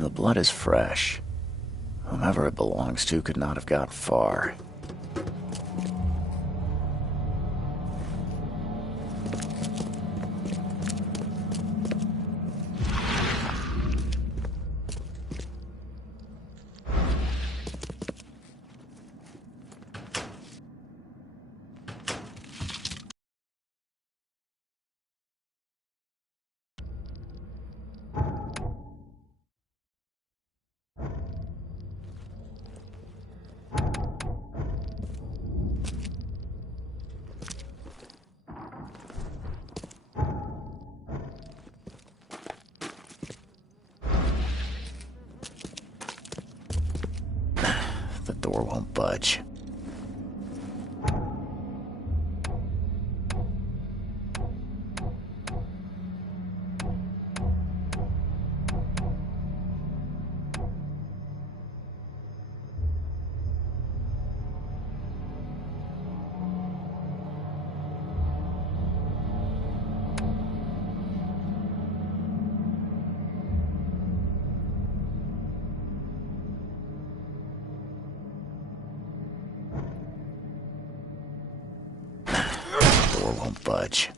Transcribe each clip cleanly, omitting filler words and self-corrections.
And the blood is fresh. Whomever it belongs to could not have got far. The door won't budge. Door won't budge.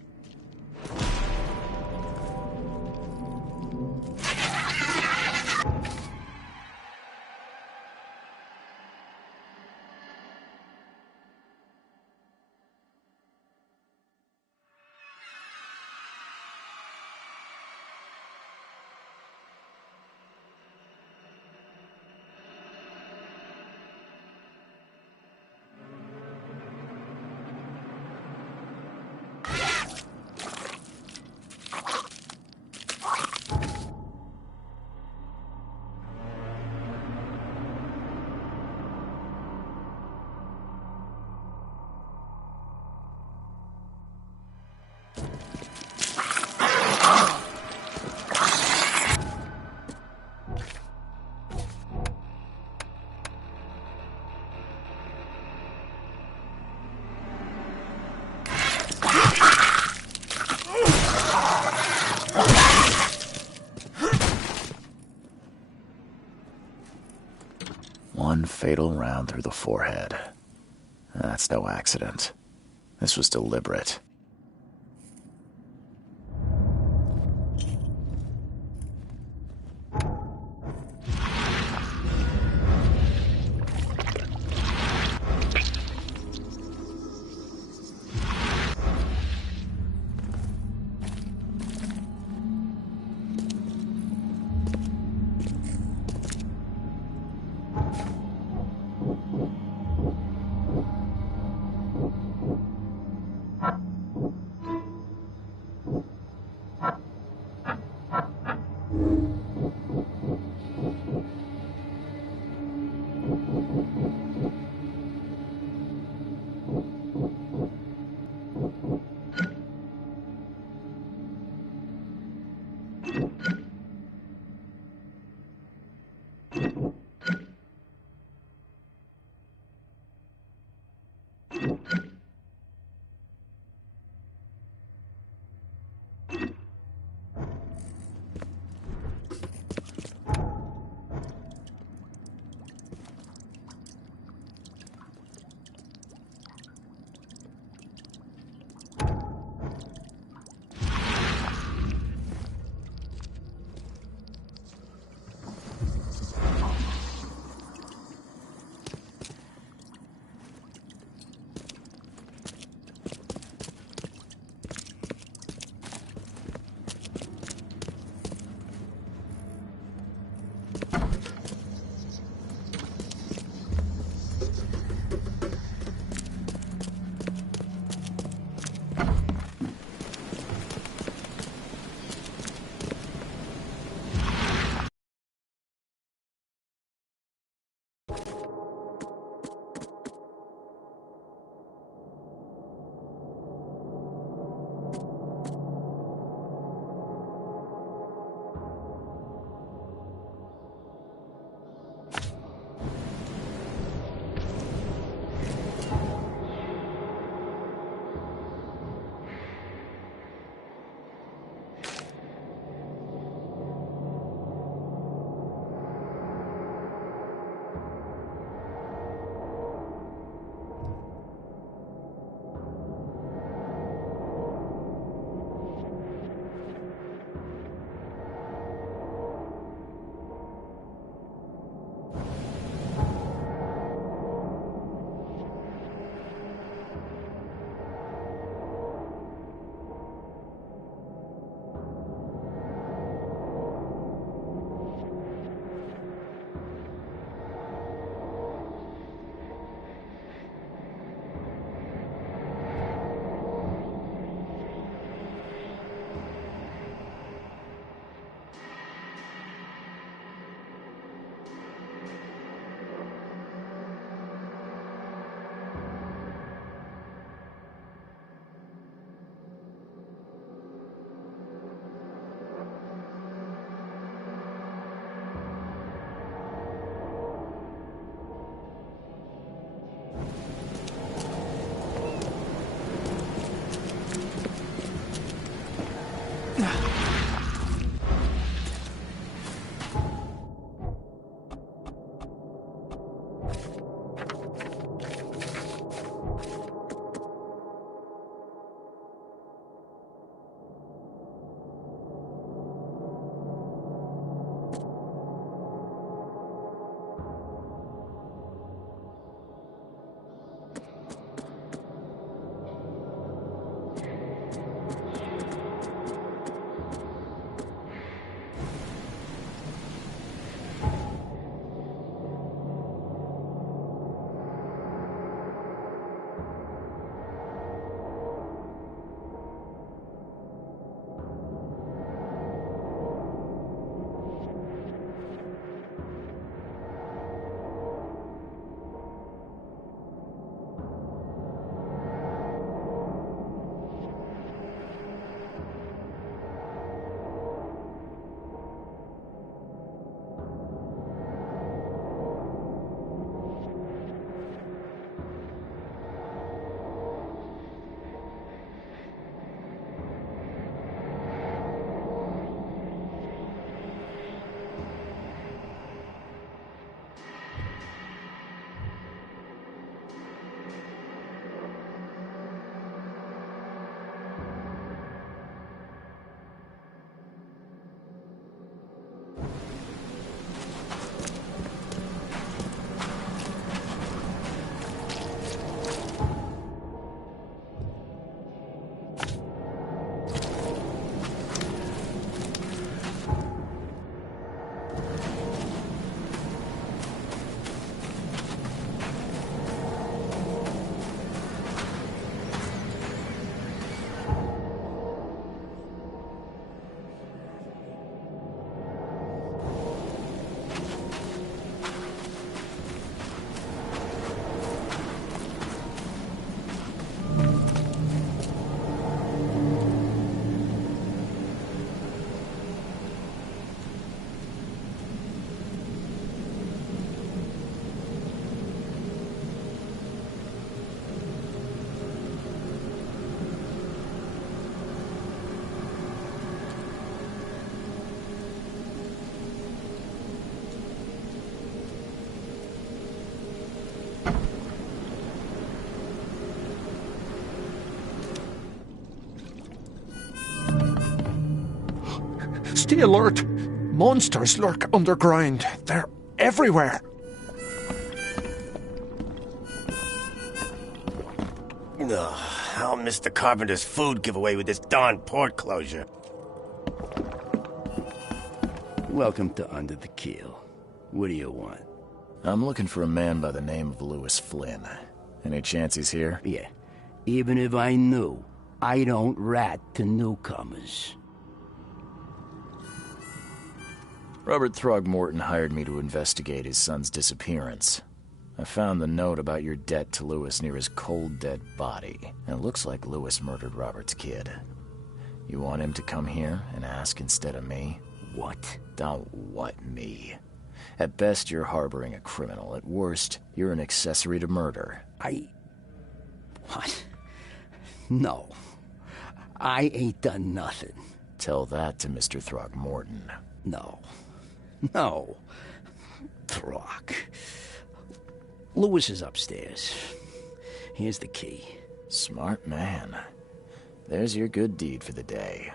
One fatal round through the forehead. That's no accident. This was deliberate. Safety alert! Monsters lurk underground. They're everywhere. I'll miss the carpenter's food giveaway with this darn port closure. Welcome to Under the Keel. What do you want? I'm looking for a man by the name of Lewis Flynn. Any chance he's here? Yeah. Even if I knew, I don't rat to newcomers. Robert Throgmorton hired me to investigate his son's disappearance. I found the note about your debt to Lewis near his cold, dead body. And it looks like Lewis murdered Robert's kid. You want him to come here and ask instead of me? What? Don't what me. At best, you're harboring a criminal. At worst, you're an accessory to murder. What? No. I ain't done nothing. Tell that to Mr. Throgmorton. No. Throg. Lewis is upstairs. Here's the key. Smart man. There's your good deed for the day.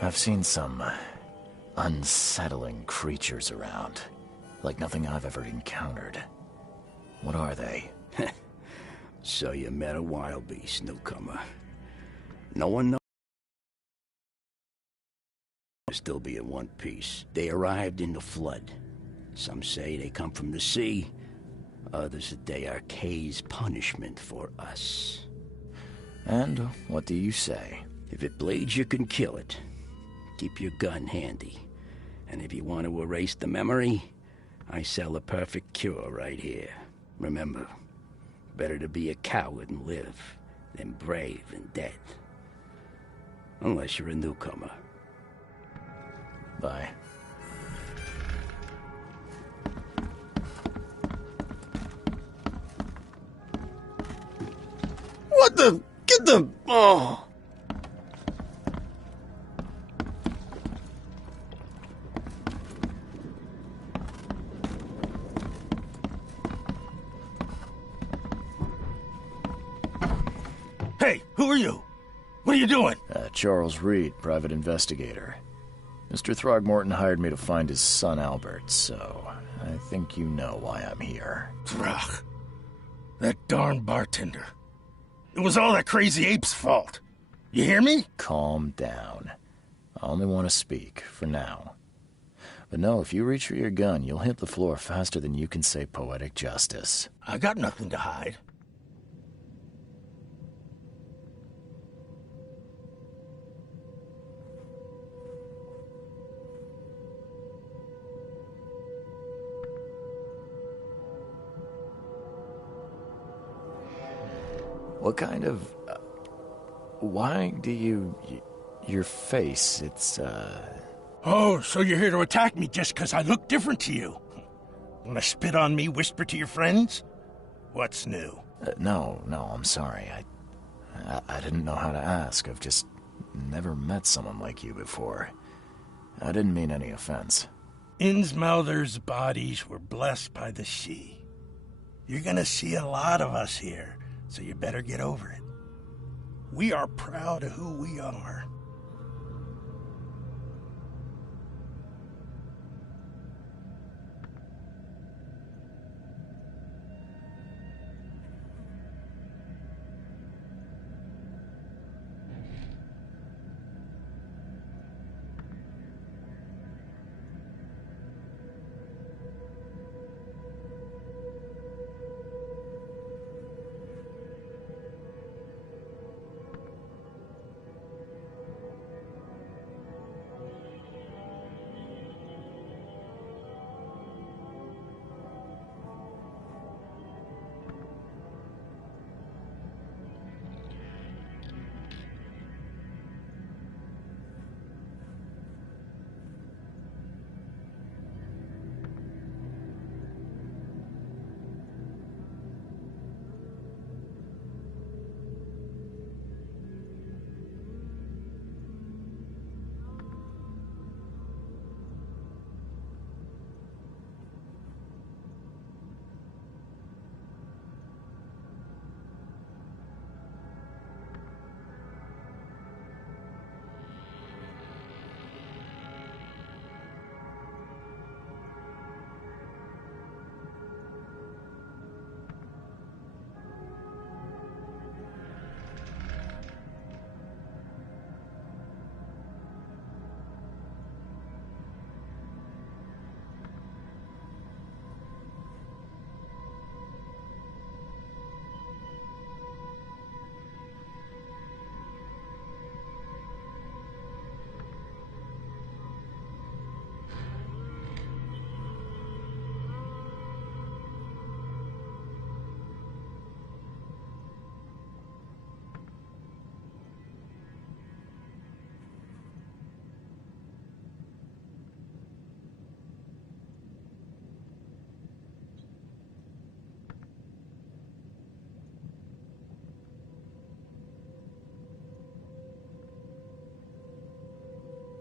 I've seen some unsettling creatures around, like nothing I've ever encountered. What are they? So you met a wild beast, newcomer. No one knows. Still be in one piece. They arrived in the flood. Some say they come from the sea. Others that they are Kay's punishment for us. And what do you say? If it bleeds, you can kill it. Keep your gun handy. And if you want to erase the memory, I sell a perfect cure right here. Remember, better to be a coward and live than brave and dead. Unless you're a newcomer. Bye. What the... Get the... Oh... Hey, who are you? What are you doing? Charles Reed, private investigator. Mr. Throgmorton hired me to find his son Albert, so I think you know why I'm here. Throg. That darn bartender. It was all that crazy ape's fault. You hear me? Calm down. I only want to speak, for now. But no, if you reach for your gun, you'll hit the floor faster than you can say poetic justice. I got nothing to hide. What kind of... why do you... your face, it's, Oh, so you're here to attack me just because I look different to you? Wanna spit on me, whisper to your friends? What's new? No, I'm sorry. I didn't know how to ask. I've just never met someone like you before. I didn't mean any offense. Innsmouther's bodies were blessed by the sea. You're gonna see a lot of us here, so you better get over it. We are proud of who we are.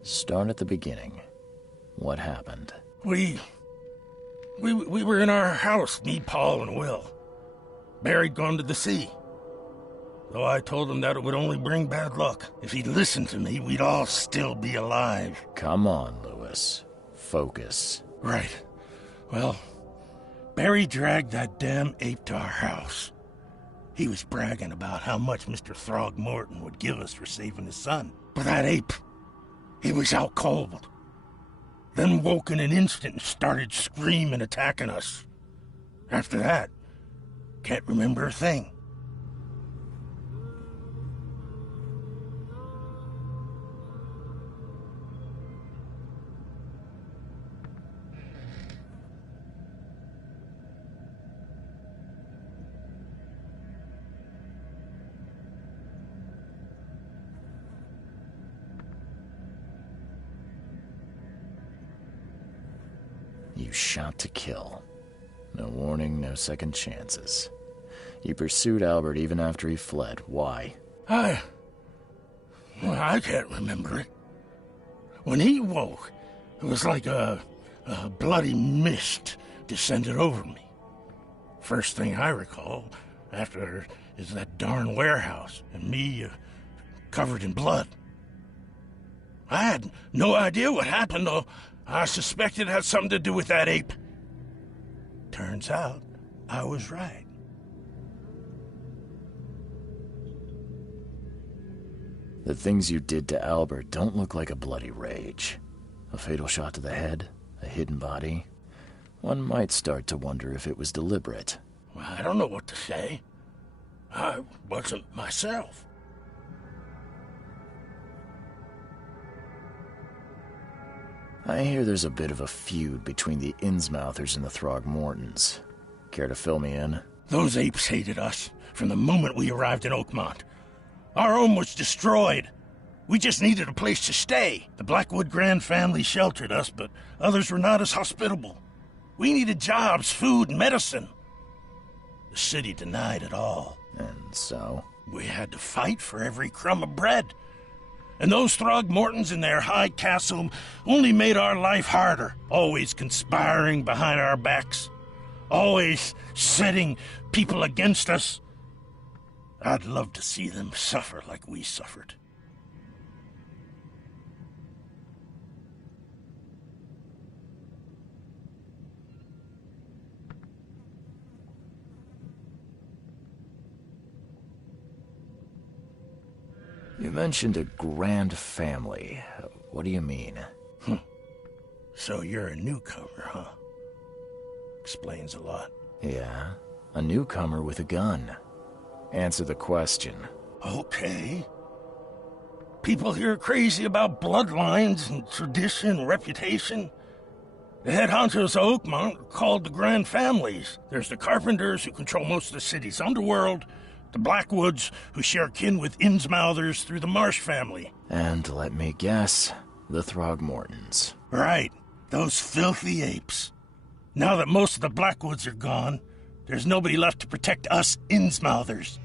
Start at the beginning. What happened? We were in our house, me, Paul, and Will. Barry'd gone to the sea. Though I told him that it would only bring bad luck. If he'd listened to me, we'd all still be alive. Come on, Lewis. Focus. Right. Well, Barry dragged that damn ape to our house. He was bragging about how much Mr. Throgmorton would give us for saving his son. But that ape, he was out cold. Then woke in an instant and started screaming, attacking us. After that, can't remember a thing. You shot to kill. No warning, no second chances. You pursued Albert even after he fled. Why? I can't remember it. When he woke, it was like a bloody mist descended over me. First thing I recall after is that darn warehouse and me covered in blood. I had no idea what happened, though. I suspected it had something to do with that ape. Turns out, I was right. The things you did to Albert don't look like a bloody rage. A fatal shot to the head, a hidden body. One might start to wonder if it was deliberate. Well, I don't know what to say. I wasn't myself. I hear there's a bit of a feud between the Innsmouthers and the Throgmortons. Care to fill me in? Those apes hated us from the moment we arrived in Oakmont. Our home was destroyed. We just needed a place to stay. The Blackwood Grand family sheltered us, but others were not as hospitable. We needed jobs, food, and medicine. The city denied it all. And so? We had to fight for every crumb of bread. And those Throgmortons in their high castle only made our life harder, always conspiring behind our backs, always setting people against us. I'd love to see them suffer like we suffered. You mentioned a grand family. What do you mean? So you're a newcomer, huh? Explains a lot. Yeah, a newcomer with a gun. Answer the question. Okay. People here are crazy about bloodlines and tradition and reputation. The head honchos of Oakmont are called the Grand Families. There's the Carpenters, who control most of the city's underworld, the Blackwoods, who share kin with Innsmouthers through the Marsh family. And let me guess, the Throgmortons. Right, those filthy apes. Now that most of the Blackwoods are gone, there's nobody left to protect us Innsmouthers.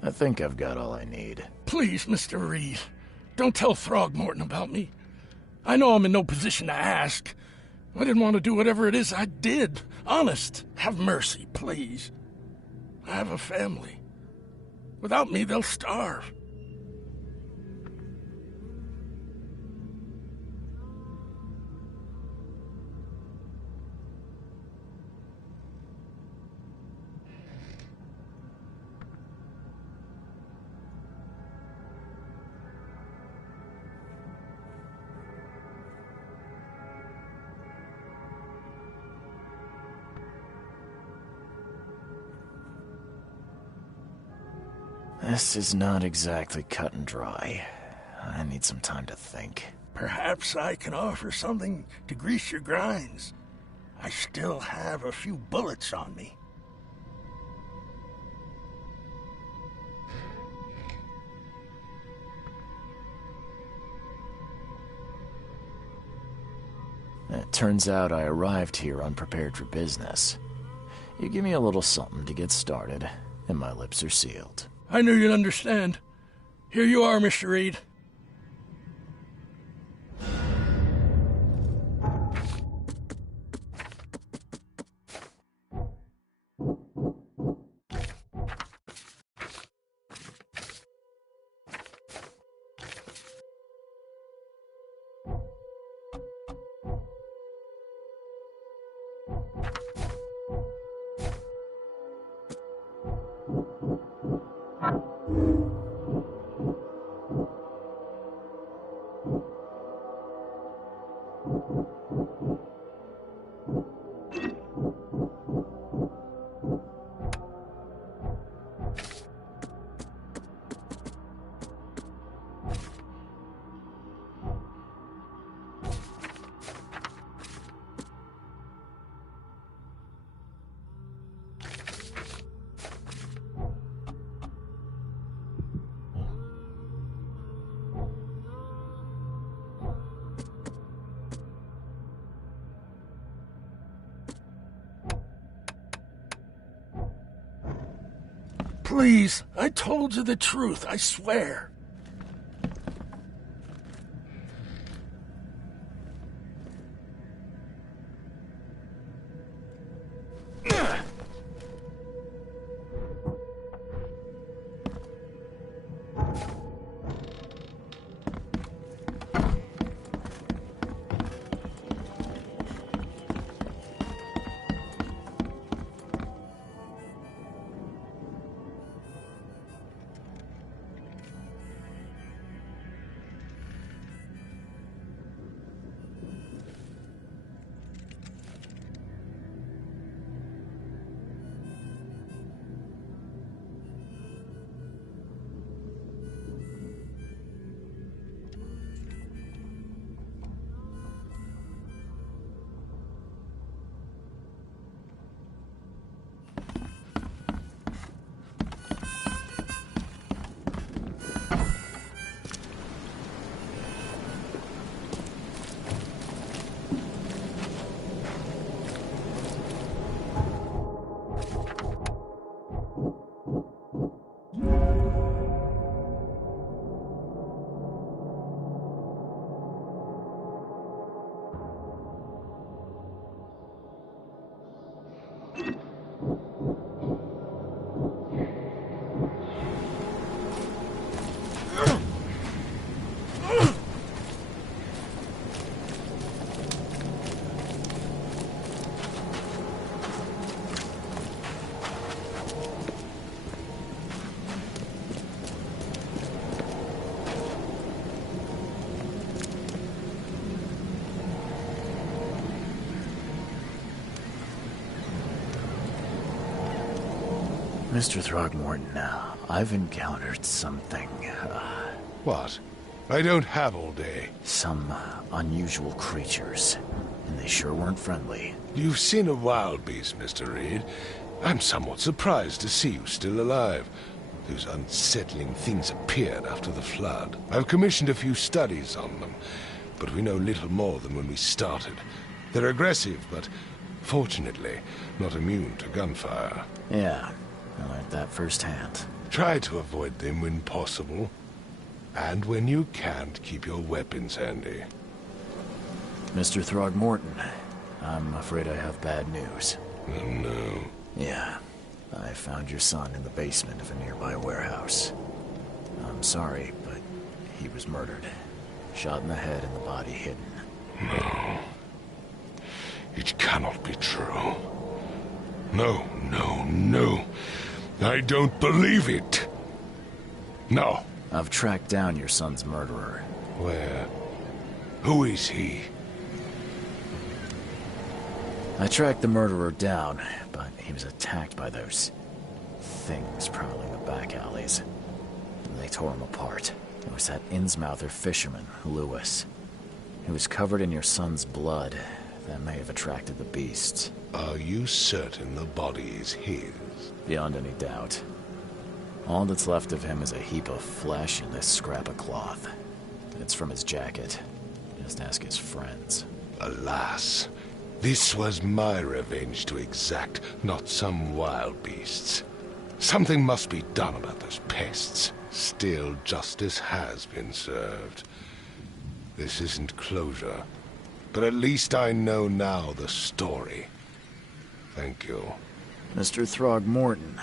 I think I've got all I need. Please, Mr. Reed, don't tell Throgmorton about me. I know I'm in no position to ask. I didn't want to do whatever it is I did. Honest, have mercy, please. I have a family. Without me, they'll starve. This is not exactly cut and dry. I need some time to think. Perhaps I can offer something to grease your grinds. I still have a few bullets on me. It turns out I arrived here unprepared for business. You give me a little something to get started, and my lips are sealed. I knew you'd understand. Here you are, Mr. Reed. Please, I told you the truth, I swear. Mr. Throgmorton, I've encountered something, What? I don't have all day. some unusual creatures, and they sure weren't friendly. You've seen a wild beast, Mr. Reed. I'm somewhat surprised to see you still alive. Those unsettling things appeared after the flood. I've commissioned a few studies on them, but we know little more than when we started. They're aggressive, but fortunately not immune to gunfire. Yeah, I learned that firsthand. Try to avoid them when possible. And when you can't, keep your weapons handy. Mr. Throgmorton, I'm afraid I have bad news. Oh, no. Yeah, I found your son in the basement of a nearby warehouse. I'm sorry, but he was murdered. Shot in the head and the body hidden. No. It cannot be true. No, no, no. I don't believe it. No. I've tracked down your son's murderer. Where? Who is he? I tracked the murderer down, but he was attacked by those things prowling the back alleys. They tore him apart. It was that Innsmouther fisherman, Lewis. He was covered in your son's blood. That may have attracted the beasts. Are you certain the body is his? Beyond any doubt. All that's left of him is a heap of flesh and this scrap of cloth. It's from his jacket. Just ask his friends. Alas, this was my revenge to exact, not some wild beast's. Something must be done about those pests. Still, justice has been served. This isn't closure, but at least I know now the story. Thank you. Mr. Throgmorton,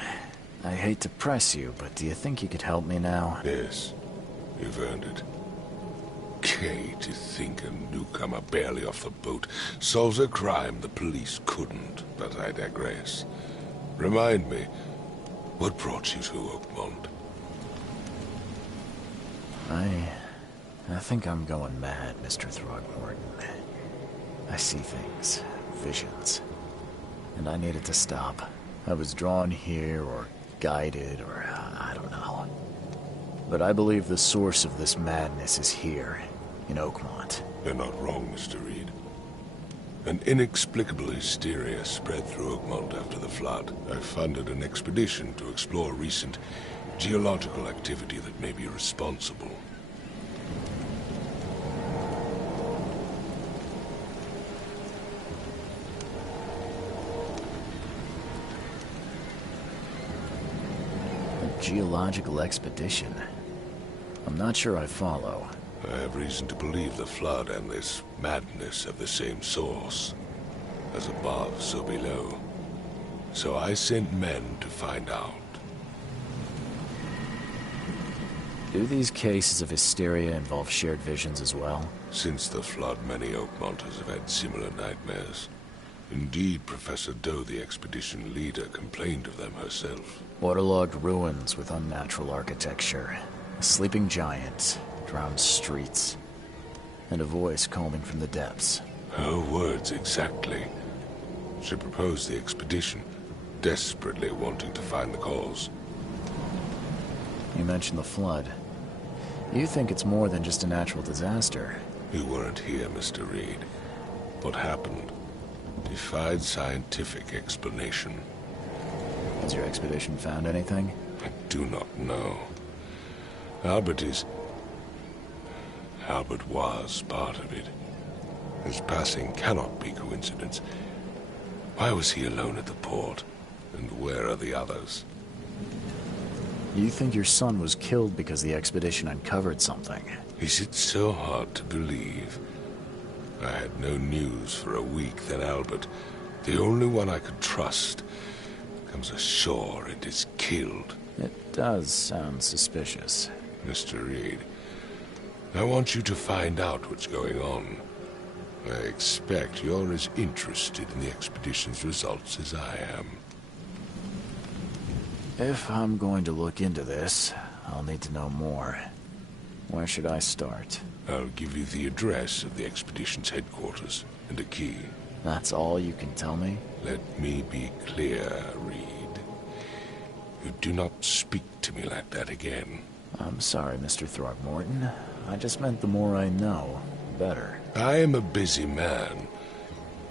I hate to press you, but do you think you could help me now? Yes, you've earned it. Okay, to think a newcomer barely off the boat solves a crime the police couldn't, but I digress. Remind me, what brought you to Oakmont? I think I'm going mad, Mr. Throgmorton. I see things, visions, and I needed to stop. I was drawn here, or guided, or I don't know. But I believe the source of this madness is here, in Oakmont. You're not wrong, Mr. Reed. An inexplicable hysteria spread through Oakmont after the flood. I funded an expedition to explore recent geological activity that may be responsible. A geological expedition? I'm not sure I follow. I have reason to believe the flood and this madness have the same source. As above, so below. So I sent men to find out. Do these cases of hysteria involve shared visions as well? Since the flood, many Oakmonters have had similar nightmares. Indeed, Professor Doe, the expedition leader, complained of them herself. Waterlogged ruins with unnatural architecture. A sleeping giant. Drowned streets, and a voice calling from the depths. Her words exactly. She proposed the expedition, desperately wanting to find the cause. You mentioned the flood. You think it's more than just a natural disaster? You weren't here, Mr. Reed. What happened defied scientific explanation. Has your expedition found anything? I do not know. Albert was part of it. His passing cannot be coincidence. Why was he alone at the port? And where are the others? You think your son was killed because the expedition uncovered something? Is it so hard to believe? I had no news for a week, then Albert, the only one I could trust, comes ashore and is killed. It does sound suspicious. Mr. Reed, I want you to find out what's going on. I expect you're as interested in the expedition's results as I am. If I'm going to look into this, I'll need to know more. Where should I start? I'll give you the address of the expedition's headquarters and a key. That's all you can tell me? Let me be clear, Reed. You do not speak to me like that again. I'm sorry, Mr. Throgmorton. I just meant the more I know, the better. I am a busy man.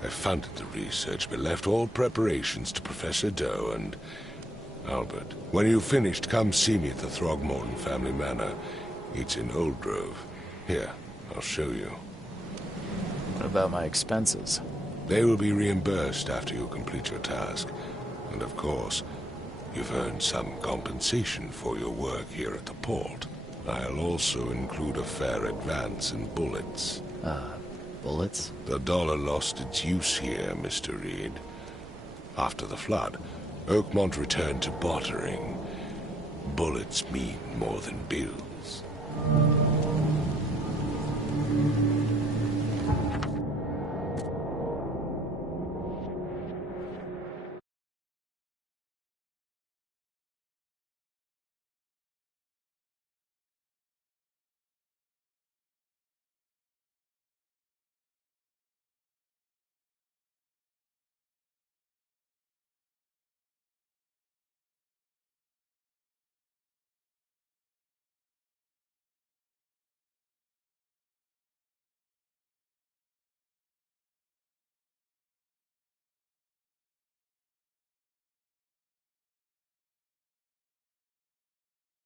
I funded the research, but left all preparations to Professor Doe and Albert. When you've finished, come see me at the Throgmorton family manor. It's in Old Grove. Here, I'll show you. What about my expenses? They will be reimbursed after you complete your task. And of course, you've earned some compensation for your work here at the port. I'll also include a fair advance in bullets. Bullets? The dollar lost its use here, Mr. Reed. After the flood, Oakmont returned to bartering. Bullets mean more than bills.